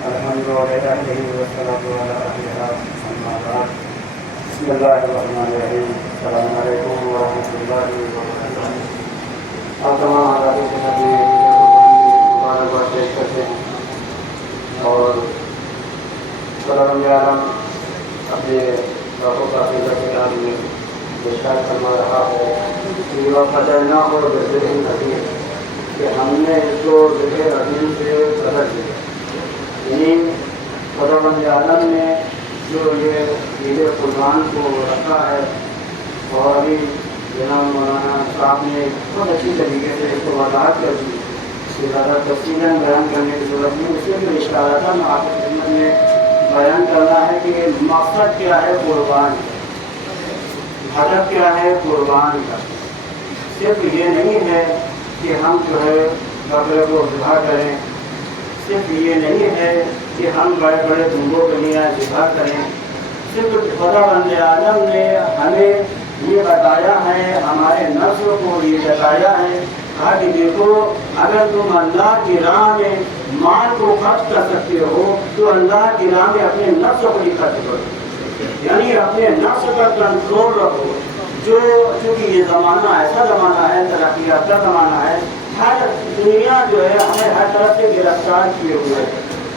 الحمد لله والصلاة على أهلها أما بعد. بسم الله الرحمن الرحيم. السلام عليكم ورحمة الله وبركاته. آپ تمام حضرات کے نبی مبارکباد پیش کرتے ہیں اور سلام عالم اپنے بابوں کا کتاب میں ارشاد فرما رہا ہے کہ وَقَدَرْنَا بِذِكْرِ الْحَكِيمِ کہ ہم نے اس کو ذکر حکیم سے بدل دیا. یعنی خداوند عالم نے جو یہ عید قربان کو رکھا ہے اور ابھی جناب مولانا صاحب نے بہت اچھی طریقے سے اس کو وضاحت کر دی کہ زیادہ تفصیل بیان کرنے کی ضرورت نہیں. اس کے لیے اشارات آپ کی خدمت میں بیان کرنا ہے کہ مقصد کیا ہے قربان کا، ہدف کیا ہے قربان کا. صرف یہ نہیں ہے کہ ہم جو ہے بکرے کو ذبح کریں، صرف یہ نہیں ہے کہ ہم بڑے بڑے دنگوں کے لیے ذبح کریں. صرف خداوند عالم نے ہمیں یہ بتایا ہے، ہمارے نسل کو یہ بتایا ہے کہ دیکھو اگر تم اللہ کی راہ میں مال کو خرچ کر سکتے ہو تو اللہ کی راہ میں اپنے نفس کو بھی خرچ کرو، یعنی اپنے نفس پر کنٹرول رکھو. چونکہ یہ زمانہ ایسا زمانہ ہے، ترقی یافتہ زمانہ ہے، ہر دنیا جو ہے ہمیں ہر طرف سے گرفتار کیے ہوئے ہے،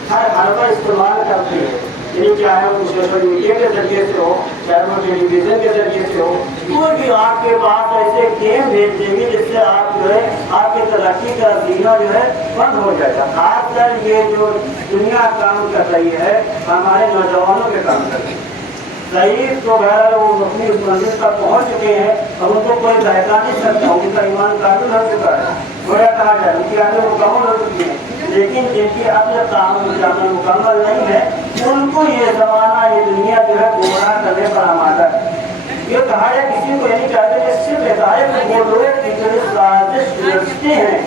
ہر حربہ استعمال کرتی ہے. یعنی چاہے وہ سوشل میڈیا کے ذریعے سے ہو، چاہے وہ ٹیلی ویژن کے ذریعے سے ہو، کوئی بھی آپ کے پاس ایسے گیم بھیج دیں گے جس سے آپ جو ہے آپ کی ترقی کا زینہ جو ہے بند ہو جائے گا. خاص کر یہ جو دنیا کام کر رہی ہے ہمارے نوجوانوں کے کام کر رہی ہے. صحیح تو بہرحال وہ اپنی اس منزل تک پہنچ چکے ہیں اور ان کو کوئی بہکا نہیں سکتا، ان کا ایمان کامل ہو چکا ہے، گویا کہا جائے ان کی عقل مکمل ہو چکی ہے. لیکن جن کی عقل مکمل نہیں ہے ان کو یہ زمانہ یہ دنیا جو ہے گمراہ کرنے پر آمادہ ہے. یہ کہا ہے کسی کو یعنی چاہتے کہ صرف ہدایت وہ لوگ اتنی سازش رچتے ہیں.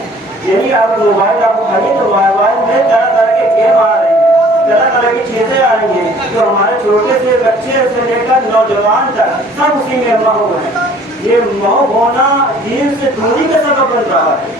یعنی اب موبائل آپ اٹھائیے تو موبائل میں طرح طرح کے گیم آ رہے ہیں، طرح طرح کی چیزیں آ رہی ہیں جو ہمارے چھوٹے سے بچے سے لے کر نوجوان تک سب اسی میں محو ہیں. یہ محو ہونا دین سے دوری کا سبب بن رہا ہے.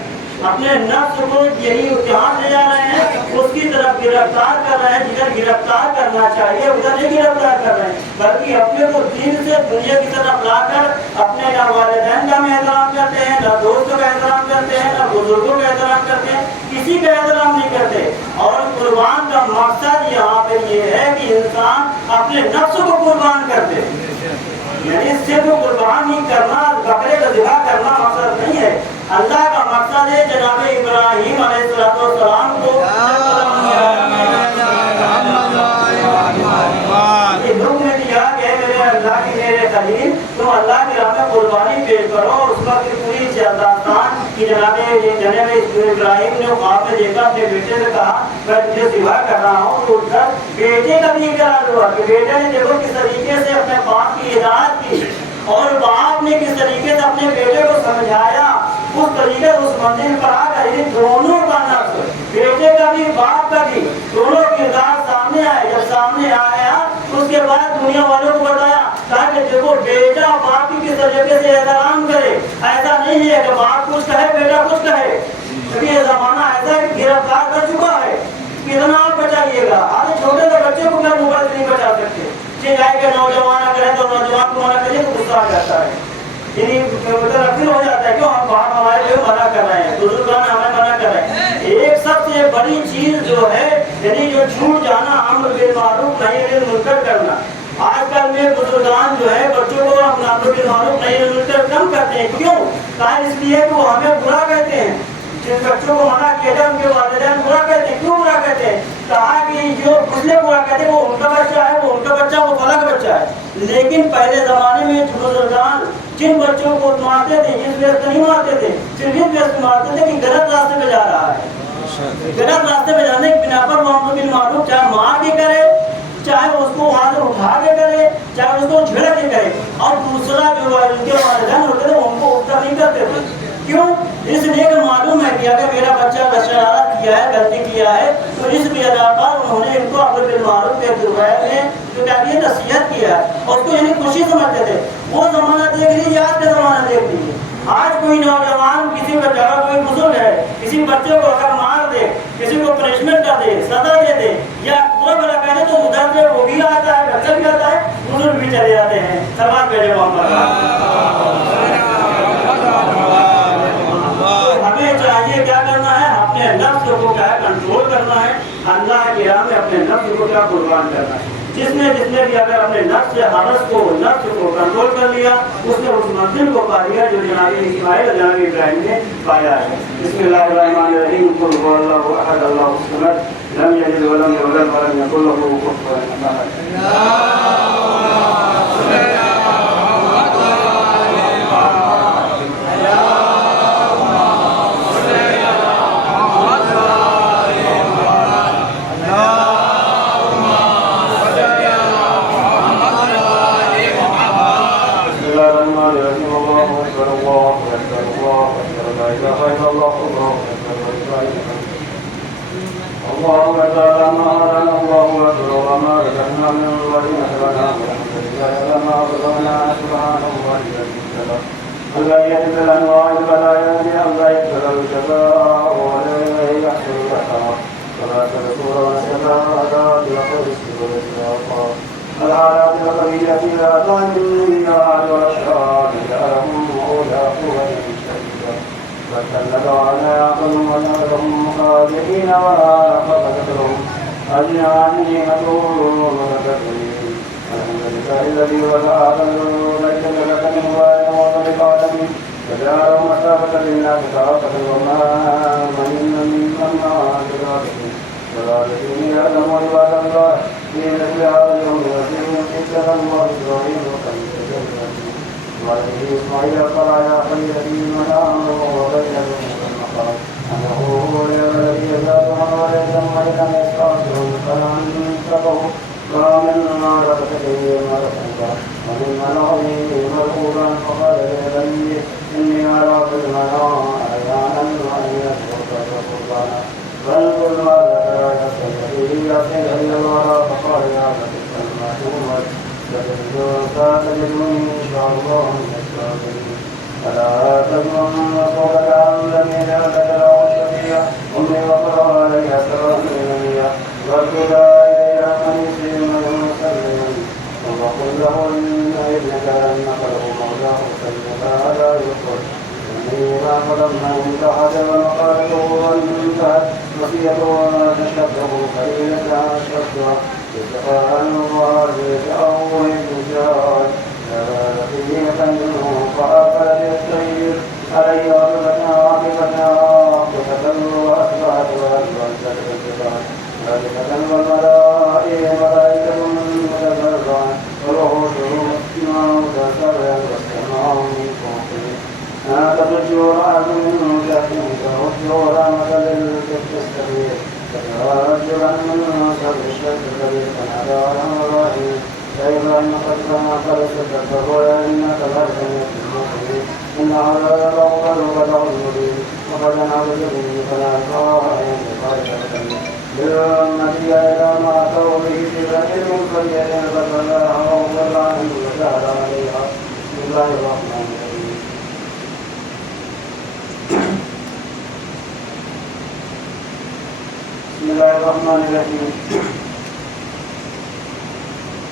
اپنے نفس کو یہی امتحان لے جا رہے ہیں، اس کی طرف گرفتار کر رہے ہیں. جدھر گرفتار کرنا چاہیے ادھر نہیں گرفتار کر رہے ہیں، بلکہ اپنے کو دین سے دنیا کی طرف لا کر اپنے نہ والدین کا احترام کرتے ہیں، نہ دوستوں کا احترام کرتے ہیں، نہ بزرگوں کا احترام کرتے ہیں، کسی کا احترام نہیں کرتے. اور قربان کا مقصد یہاں پہ یہ ہے کہ انسان اپنے نفس کو قربان کر دے. یعنی صرف قربان نہیں کرنا، بکرے کا ذبح کرنا مقصد نہیں ہے. اللہ کا مقصد ہے جناب ابراہیم علیہ السلام کو حکم دیا کہ میرے اللہ کی میرے خلیل تم اللہ کی راہ میں قربانی پیش کرو. اس وقت پوری داستان کہ جناب ابراہیم نے خواب میں دیکھا، اپنے بیٹے سے کہا میں تجھے ذبح کر رہا ہوں. تو بیٹے کا بھی اقرار ہوا کہ بیٹے نے دیکھو کس طریقے سے اپنے باپ کی ہدایت کی اور باپ نے کس طریقے سے اپنے بیٹے کو سمجھایا. اس طریقے اس منزل پر آ کر دونوں کا نفس، بیٹے کا بھی باپ کا بھی، دونوں کردار سامنے آئے. جب سامنے آیا اس کے بعد دنیا والوں کو بتایا تاکہ دیکھو بیٹا باپ کی کس طریقے سے احترام کرے. ایسا نہیں ہے کہ باپ کچھ کہے بیٹا کچھ کہے. یہ زمانہ ایسا گرفتار کر چکا ہے. کتنا آپ بچائیے گا، آج چھوٹے سے بچے کو کیا موبائل نہیں بچا سکتے. جائے کہ نوجوان اگر ہے تو نوجوان کو منع کرے تو غصہ آ جاتا ہے، یعنی متنفر ہو جاتا ہے کیوں ہم باپ ہمارے لیے منع کر رہے ہیں، بزرگان ہمیں منع کر رہے ہیں. ایک سب سے بڑی چیز جو ہے یعنی جو چھوٹ جانا، امر بالمعروف نہی عن المنکر کرنا. آج کل میں بزرگان جو ہے بچوں کو امر بالمعروف نہی عن المنکر کم کرتے ہیں. کیوں؟ اس لیے کہ وہ ہمیں برا کہتے ہیں. جن بچوں کو منع کیا جائے ان کے والدین برا کہتے ہیں. کیوں برا کہتے ہیں؟ کہا کہ جو پچھلے برا کہتے ہیں وہ ان کا بچہ ہے، وہ ان کا بچہ، وہ فلاں کا بچہ ہے. لیکن پہلے زمانے میں بزرگان جن بچوں کو مارتے تھے، جس ویس نہیں مارتے تھے، صرف اس ویس مارتے تھے کہ غلط راستے پہ جا رہا ہے. غلط راستے پہ جانے کی بنا پر وہ امر بالمعروف چاہے مار کے کرے، چاہے اس کو وہاں سے اٹھا کے کرے، چاہے اس کو جھڑک کے کرے. اور دوسرا جو ان کے والدین ہوتے تھے ان کو اٹھا نہیں کرتے تھے. کیوں؟ اس لیے کہ معلوم ہے کہ اگر میرا بچہ شرارت کیا ہے، غلطی کیا ہے تو اس بنا پر انہوں نے ان کو امر بالمعروف کے دوائے میں جو کیا کیا نصیحت کیا ہے اور اس کو یعنی خوشی سمجھتے تھے. وہ زمانہ دیکھ لیجیے، آج کا زمانہ دیکھ لیجیے. آج کوئی نوجوان کسی بچہ کوئی بزرگ ہے کسی بچے کو اگر مار دے، کسی کو پنشمنٹ کر دے، سزا دے دے یا اللہ کی راہ میں اپنے نفس کو کیا قربان کرنا ہے. جس نے بھی اگر اپنے نفس سے حوث کو نفس کو کنٹرول کر لیا اس نے اس منزل کو پا لیا جو جناب اسماعیل اور جناب ابراہیم نے پایا ہے. بسم اللہ الرحمن الرحیم. قل هو اللہ احد اللہ الصمد لم یلد ولم یولد ولم یکن له کفوا احد.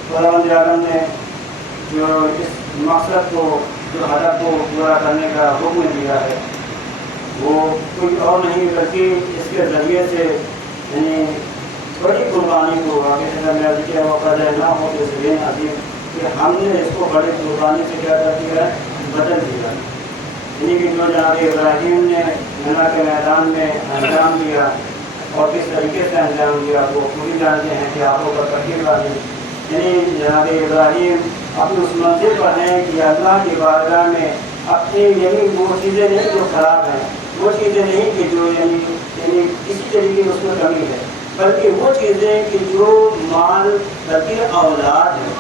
خداوند عالم نے جو اس مقصد کو جو ہدف کو پورا کرنے کا حکم دیا ہے وہ کوئی اور نہیں بلکہ اس کے ذریعے سے یعنی بڑی قربانی کو آگے کیا وقت نہ ہو تو اس لیے عظیم کہ ہم نے اس کو بڑی قربانی سے کیا کر دیا ہے بدل دیا. یعنی کہ جو جناب ابراہیم نے مینا کے میدان میں انجام دیا اور کس طریقے سے انجام دیا وہ پوری جانتے ہیں کہ آپ کو تقریر والی. یعنی جناب ابراہیم اپنے اس منزل پر ہیں کہ اللہ کی بارگاہ میں اپنی یعنی وہ چیزیں نہیں جو خراب ہیں وہ چیزیں نہیں کہ جو یعنی کسی طریقے کی اس میں کمی ہے بلکہ وہ چیزیں کہ جو مال بلکہ اولاد ہے.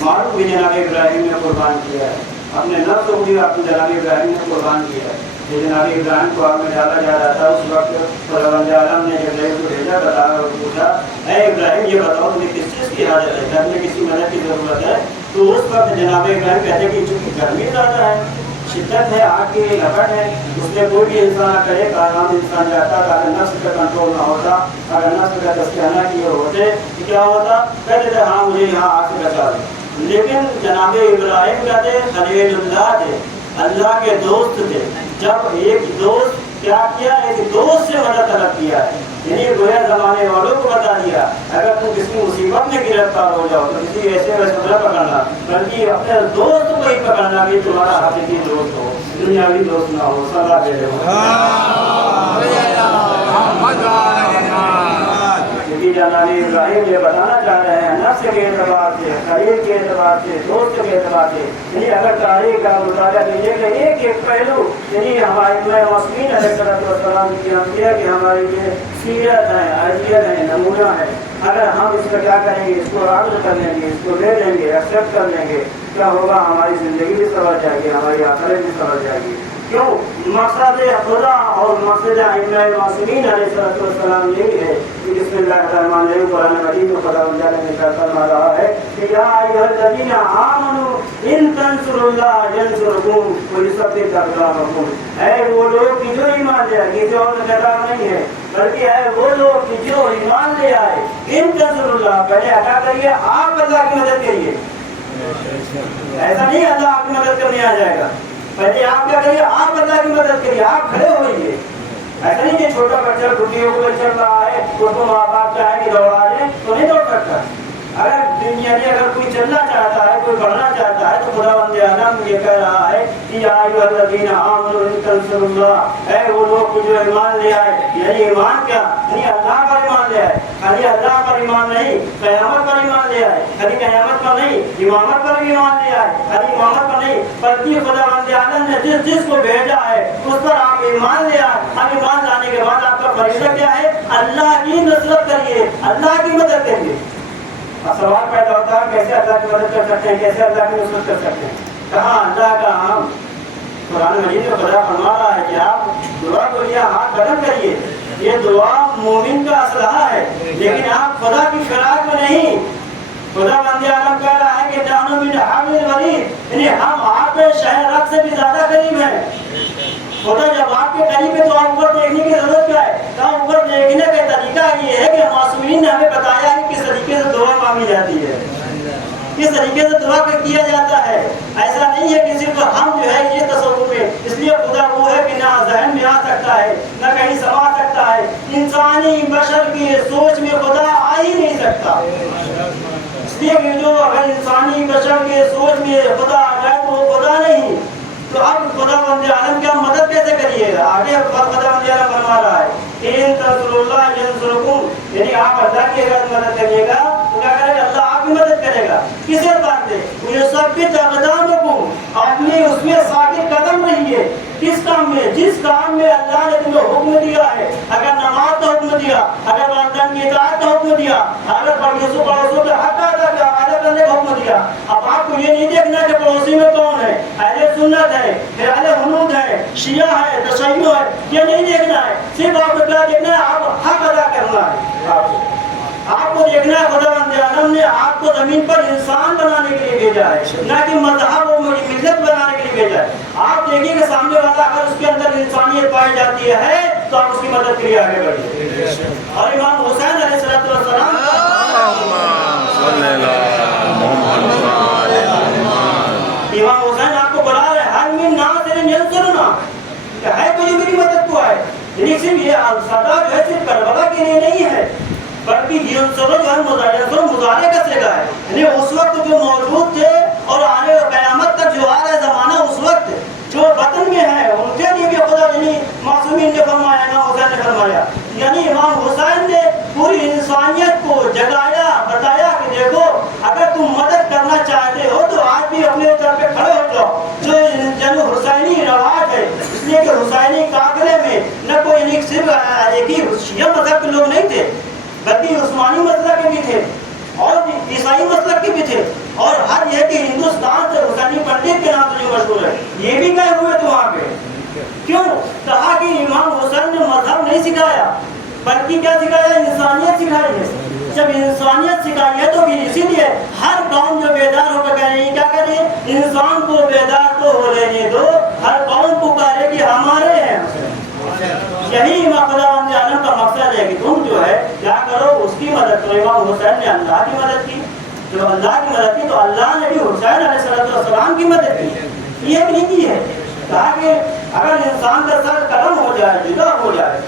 مال کو بھی جناب ابراہیم نے قربان کیا ہے اپنے نفس کو بھی اپنے جناب ابراہیم نے قربان کیا ہے. جناب ابراہیم کو آگ میں ڈالا جا رہا تھا اس وقت خداوند عالم نے ابراہیم کو بھیجا بتایا اور پوچھا اے ابراہیم یہ بتاؤ تمہیں کس چیز کی حاجت ہے گھر میں کسی مدد کی ضرورت ہے. تو اس وقت جناب ابراہیم کہتے ہیں کہ چونکہ گرمی زیادہ ہے شدت ہے آگ کی لپٹ ہے اس میں کوئی بھی انسان نہ کرے کارنام انسان جاتا اگر نفس کا کنٹرول نہ ہوتا اگر نفس کا تذکیہ نہ کیے ہوتے تو کیا ہوتا کہتے تھے ہاں مجھے یہاں آگ سے بچا دو. لیکن جناب ابراہیم کہتے خلیل اللہ تھے اللہ کے دوست تھے. جب ایک دوست کیا کیا ایک دوست سے مدد طلب کیا ہے یعنی برے زمانے والوں کو بتا دیا اگر تم کسی مصیبت میں گرفتار ہو جاؤ تو کسی ایسے ویسے نہ پکڑنا، بلکہ اپنے دوست کو ہی پکڑنا کہ تمہارا حقیقی دوست ہو، دنیاوی دوست نہ ہو۔ صلی اللہ علیہ جناب ابراہیم یہ بتانا چاہ رہے ہیں نفس کے اعتبار سے، قریب کے اعتبار سے، دوست کے اعتبار سے، یعنی اگر تاریخ کا مطالعہ کیجیے کہ ایک پہلو یعنی ہمارے مسلمین علیہ السلام کی انبیاء کہ ہماری یہ سیرت ہے، حیثیت ہے، نمونہ ہے، اگر ہم اس کا کیا کریں گے، اس کو عرض کر لیں گے، اس کو لے لیں گے، ایکسیپٹ کر لیں گے، کیا ہوگا؟ ہماری زندگی بھی سنور جائے گی، ہماری آخرت بھی سنور جائے گی۔ کیوں؟ مقصد خدا اور مقصد ائمہ معصومین علیہ السلام یہی ہے کہ بسم اللہ الرحمن الرحیم قرآن مجید میں خدا تعالیٰ نے فرما رہا ہے کہ یا ایھا الذین آمنوا ان تنصروا اللہ ینصرکم ویثبت اقدامکم، اے وہ لوگ کہ جو ایمان لے آئے، کسی اور خطاب نہیں ہے بلکہ اے وہ لوگ کہ جو ایمان لے آئے، ان تنصروا اللہ، پہلے ادا کریے آپ اللہ کی مدد کریے، ایسا نہیں اللہ آپ کی مدد کرنے آ جائے گا، پہلے آپ کیا کریے؟ آپ اللہ کی مدد کریے، آپ کھڑے ہوئیے۔ ایسا نہیں کہ چھوٹا بچہ ٹوٹیوں کو چل رہا ہے اس کو ماں باپ چاہے کہ دوڑا دیں تو نہیں دوڑ سکتا۔ اگر دنیا میں اگر کوئی چلنا چاہتا ہے، کوئی بڑھنا چاہتا ہے تو خداوند عالم یہ کہہ رہا ہے کہ یا ایھا الذین آمنوا ان تنصروا اللہ، اے وہ لوگ جو ایمان لے آئے، یعنی ایمان کیا؟ یعنی اللہ پر ایمان لے آئے، خالی اللہ پر ایمان نہیں، قیامت پر ایمان لے آئے، خالی قیامت پر نہیں، امامت پر بھی ایمان لے آئے، خالی امامت پر نہیں، بلکہ خداوند عالم نے جس کو بھیجا ہے اس پر آپ ایمان لے آئے۔ اب ایمان لانے کے بعد آپ کا فریضہ کیا ہے؟ اللہ کی نصرت کریے، اللہ کی مدد کریے۔ اب سوال پیدا ہوتا ہے کیسے اللہ کی مدد کر سکتے ہیں، کیسے اللہ کی نصرت کر سکتے ہیں؟ کہاں اللہ کا ہم قرآن مجید میں خدا فرما رہا ہے کہ آپ دعا کو لیا ہاتھ بلند کریے، یہ دعا مومن کا اسلحہ ہے، لیکن آپ خدا کی فراق میں نہیں۔ خدا بند عالم کہہ رہا ہے کہ جانو من حبل الورید، یعنی ہم آپ شہر رب سے بھی زیادہ قریب ہیں۔ خدا جب آپ کے قریب ہے تو آپ اوپر دیکھنے کی ضرورت کیا ہے؟ تو اوپر دیکھنے کا طریقہ یہ ہے کہ معصومین نے ہمیں بتایا ہے کس طریقے سے دعا مانگی جاتی ہے، کس طریقے سے دعا کیا جاتا ہے۔ ایسا نہیں ہے کہ صرف ہم جو ہے یہ تصور میں، اس لیے خدا وہ ہے کہ نہ ذہن میں آ سکتا ہے نہ کہیں سما سکتا ہے، انسانی بشر کی سوچ میں خدا آ ہی نہیں سکتا، اس لیے کہ جو اگر انسانی بشر کے سوچ میں خدا آ جائے تو وہ خدا نہیں۔ تو اب خدا بند عالم کی مدد کیسے کریے گا؟ آگے خدا بند عالم فرما رہا ہے ان تنصروا اللہ ینصرکم، یعنی آپ اللہ کی اگر مدد کریے گا تو کیا کرے گا؟ اللہ آپ کی مدد کرے گا۔ کس اعتبار سے؟ ویثبت اقدامکم، اپنے اس میں ثابت قدم رہیے۔ کس کام میں؟ جس کام میں اللہ نے تمہیں حکم دیا ہے، اگر نماز کا حکم دیا، اگر والدین کی اطاعت کا حکم دیا، اگر پڑوسیوں کے حق ادا کرنے کا حکم دیا، اب آپ کو یہ نہیں دیکھنا کہ پڑوسی میں کون ہے، اہل سنت ہے، پھر اہل حنود ہے، شیعہ ہے، تشیع ہے، یہ نہیں دیکھنا ہے، صرف آپ کو کیا دیکھنا ہے؟ آپ حق ادا کرنا ہے۔ آپ کو دیکھنا ہے خدا بند عالم نے آپ کو زمین پر انسان بنانے کے لیے بھیجا ہے، نہ کہ مذہب و ملت بنانے کے لیے بھیجا ہے۔ آپ دیکھیے کہ سامنے والا اگر اس کے اندر انسانیت پائی جاتی ہے تو آپ اس کی مدد کے لیے آگے بڑھیے۔ اور امام حسین علیہ السلام امام حسین آپ کو بلا رہے ہیں ہر من ناصر ینصرنا، کہ ہے کوئی میری مدد کو آئے، یعنی صرف یہ صدا جو ہے صرف کربلا کے لیے نہیں ہے بلکہ ینصر جو ہے مضارع کا صیغہ ہے، یعنی اس وقت جو موجود تھے اور آنے قیامت تک جو آ رہا ہے زمانہ، اس وقت جو وطن میں ہے ان کے لیے بھی خدا یعنی معصومین نے فرمایا، امام حسین نے فرمایا، یعنی امام حسین نے پوری انسانیت کو جگایا، بتایا کہ دیکھو اگر تم مدد کرنا چاہتے ہو تو آج بھی اپنے طر پہ کھڑے ہو جاؤ، جو جن حسینی رواج ہے، اس لیے کہ حسینی قافلے میں نہ کوئی صرف ایک ہی شیعہ مذہب کے لوگ نہیں تھے بلکہ عثمانی مسلک کے بھی تھے اور عیسائی مسلک کے بھی تھے، اور ہر یہ کہ ہندوستان سے حسینی پنڈت کے نام سے جو مشہور ہے یہ بھی گئے ہوئے تھے وہاں پہ۔ کیوں؟ کہا کہ امام حسین نے مذہب نہیں سکھایا بلکہ کیا سکھایا؟ انسانیت سکھائی ہے۔ جب انسانیت سکھائی ہے تو اسی لیے ہر قوم جو بیدار ہو کر کہہ رہی ہے کیا کہہ رہی ہے؟ انسان کو بیدار تو ہو لینے دو، ہر قوم پکارے کہ ہمارے ہیں۔ یہی خداوند عالم کا مقصد ہے کہ تم جو ہے کیا کرو؟ اس کی مدد کرو۔ امام حسین نے اللہ کی مدد کی، جب اللہ کی مدد کی تو اللہ نے بھی حسین علیہ السلام کی مدد کی، یہ نہیں کی ہے۔ کہا کہ اگر انسان کا سر قلم ہو جائے، جدا ہو جائے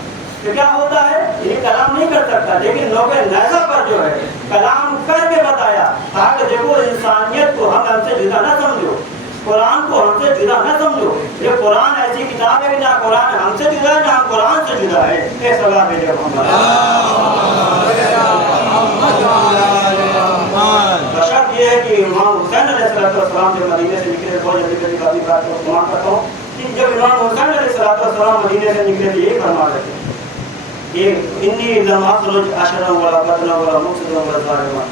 تو کیا ہوتا ہے؟ یہ کلام نہیں کر سکتا، لیکن لوگ نیزہ پر جو ہے کلام کر کے بتایا تاکہ دیکھو انسانیت کو ہم سے جدا نہ سمجھو، قرآن کو ہم سے جدا نہ سمجھو، یہ قرآن ایسی کتاب ہے کہ نہ قرآن ہم سے جدا ہے نہ ہم قرآن سے جدا ہے۔ اے صلاح بھیجے بشرط یہ ہے کہ امام حسین علیہ السلام جب مدینے سے نکلے، بہت جلدی جلدی اپنی بات کو سماعت کرتا ہوں کہ جب امام حسین علیہ السلام مدینے سے نکلے تو یہی فرما رہے تھے کہ انی لم اخرج عشرا ولا بدنا ولا مفسدا ولا ظالما۔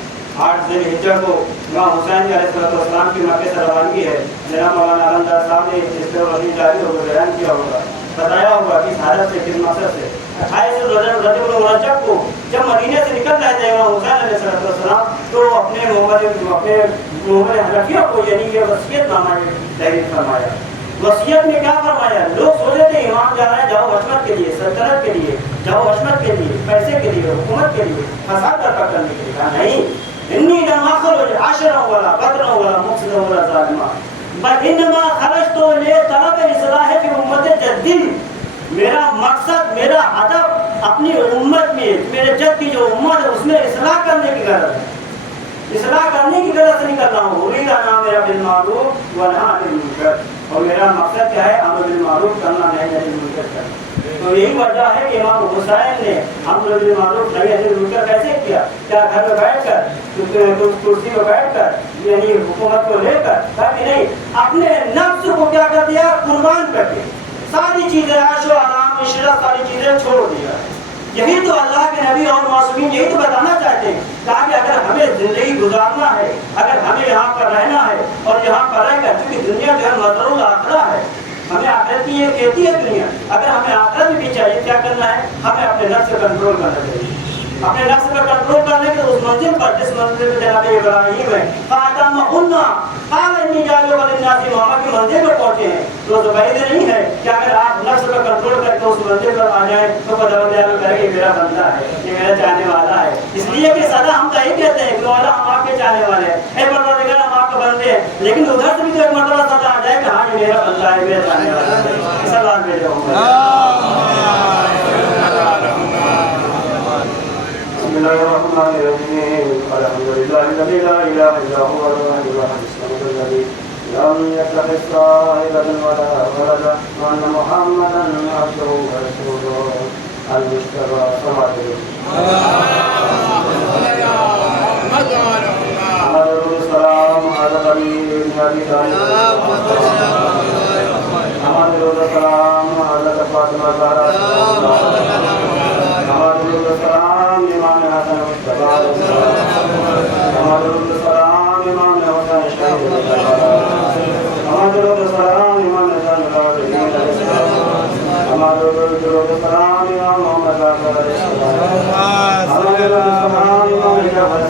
8 ذی الحجہ کو امام حسین علیہ السلام کی مکے سے روانگی ہے۔ جناب مولانا علمدار صاحب نے اس پر وہی جاری ہو کر بیان کیا ہوگا، بتایا ہوگا کہ حالت سے کس مقصد سے 28 رجب الرجب کو جب مدینے سے نکل رہے تھے امام حسین علیہ السلام تو اپنے محمد حنفیہ کو یعنی کہ وصیت نامہ تحریر فرمایا۔ وصیت میں کیا فرمایا؟ لوگ سوچے تھے امام جا رہے ہیں جاؤ حکومت کے لیے، سلطنت کے لیے، جاؤ حکومت کے لیے، پیسے کے لیے، حکومت کے لیے، فساد برپا کرنے کے لیے، کہا نہیں، انی لم اخرج عشرا ولا بدرا ولا مفسدا ولا ظالما بل انما خرجت لطلب اصلاح فی امت جدی۔ میرا مقصد، میرا ہدف اپنی امت میں، میرے جد کی جو امت ہے اس میں اصلاح کرنے کی غرض ہے، اصلاح کرنے کی غرض سے نکل رہا ہوں۔ اريد ان میرا بالمعروف وانہا عن المنکر، اور میرا مقصد کیا ہے؟ امر بالمعروف کرنا، نہی عن المنکر کرنا۔ تو یہی وجہ ہے کہ امام حسین نے امر بالمعروف نہی عن المنکر کیسے کیا؟ کیا گھر میں بیٹھ کر، کرسی پہ بیٹھ کر، یعنی حکومت کو لے کر، تاکہ نہیں، اپنے نفس کو کیا کر دیا؟ قربان کر کے ساری چیزیں، عیش و آرام، عشرت، ساری چیزیں چھوڑ دیا۔ یہی تو اللہ کے نبی اور معصومین یہی تو بتانا چاہتے ہیں، تاکہ اگر ہمیں زندگی گزارنا ہے، اگر ہمیں یہاں پر رہنا ہے اور یہاں پر رہ کر، کیونکہ دنیا جو ہے مزرعہ الآخرہ ہے، ہمیں آخرت کی یہ کہتی ہے دنیا، اگر ہمیں آخرت بھی چاہیے کیا کرنا ہے؟ ہمیں اپنے نفس سے کنٹرول کرنا چاہیے۔ اپنے نفس پر کنٹرول کرنے کے اس منزل پر، جس منزل پہ جناب ابراہیم ہے، فَأَتَمَّهُنَّ قَالَ إِنِّي جَاعِلُكَ لِلنَّاسِ إِمَامًا کی منزل پر پہنچے ہیں، تو زبید نہیں ہے کہ اگر آپ نفس پر کنٹرول کر کے اس منزل پر آ جائیں تو خدا تعالیٰ کہے کہ میرا بندہ ہے، یہ میرا چاہنے والا ہے۔ اس لیے کہ سدا ہم تو یہی کہتے ہیں کہ مولا ہم آپ کے چاہنے والے ہیں، اے پروردگار ہم آپ کے بندے ہیں، لیکن ادھر سے بھی تو ایک مرتبہ سدا آ جائے کہ ہاں یہ میرا بندہ ہے، میرا چاہنے والا ہے۔ اس اللہ میں جو بسم اللہ الرحمن الرحیم الحمد للہ الذی لا الہ الا هو الحی القیوم الذی لم یتخذ صاحبة ولا ولدا وان محمدا عبده ورسوله المجتبى صلی السلام علی نبی ابی طالب السلام علی فاطمہ الزہرا السلام امام حسن مصطفی السلام امام حسن شہید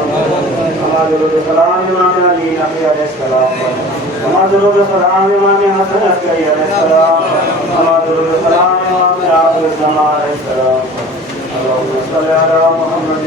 السلام امام حسن السلام امام محمد السلام امام اللهم صل على محمد